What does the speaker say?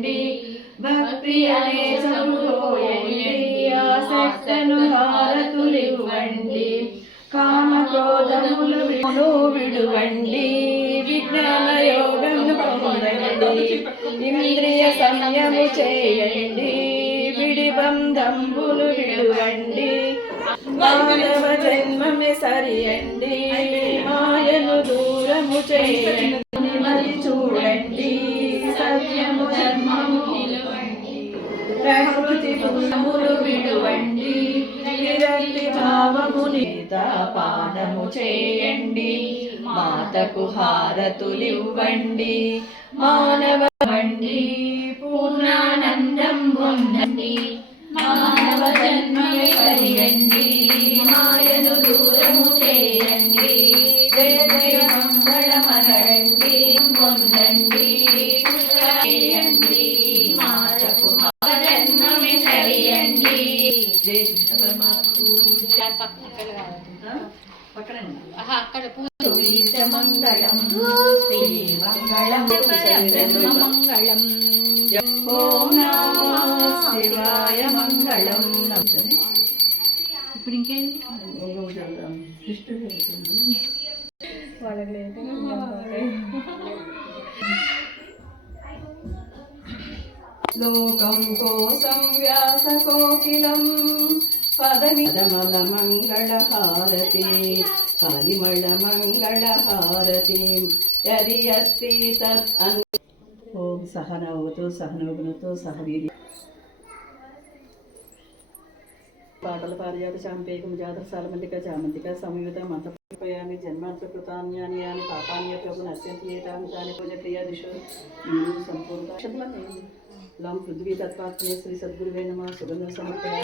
విడువండి భక్తి అనే చదువుకోయండి ఆసక్తను హారతులివ్వండి. కామక్రోధములు విడువండి. విజ్ఞాన యోగము పొందండి. ఇంద్రియ సంయము చేయండి. విడిబంధంబులు విడువండి. మానవ జన్మమే సరియండి మాయను దూరము చేయండి. ప్రకృతి గుణములు విడువండి విరక్తి భావము పానము చేయండి. మాతకు హారతులివ్వండి. మానవ వండి పూర్ణానందం పొందండి. మానవ జన్మమే కలియండి మాయను దూరము చేయండి. జయ జయ మంగళమనండి పొందండి అక్కడ మంగళం మంగళం శివాయ మంగళం. ఇప్పుడు ఇంకేంటి? లోకం కోసం వ్యాస కోకిలం. పదవిమల మంగళహారతి పరిమళ మంగళహారతి యది అస్తి తత్ ఓం సహనవతు సహనోగుణతో సహవీరి పాటల పారిజాత చాంపేకం జాతర సాలమంతిక చామంతిక సంయుత మంత్రయామి జన్మాంత కృతాన్యాని యాని పాపాన్యప్యపు నశ్యంతి ఏతాని తాని పూజ క్రియా సంపూర్ణ లం పృథ్వీ తత్వాత్మే శ్రీ సద్గురువే నమ సుగంధ సమర్పయ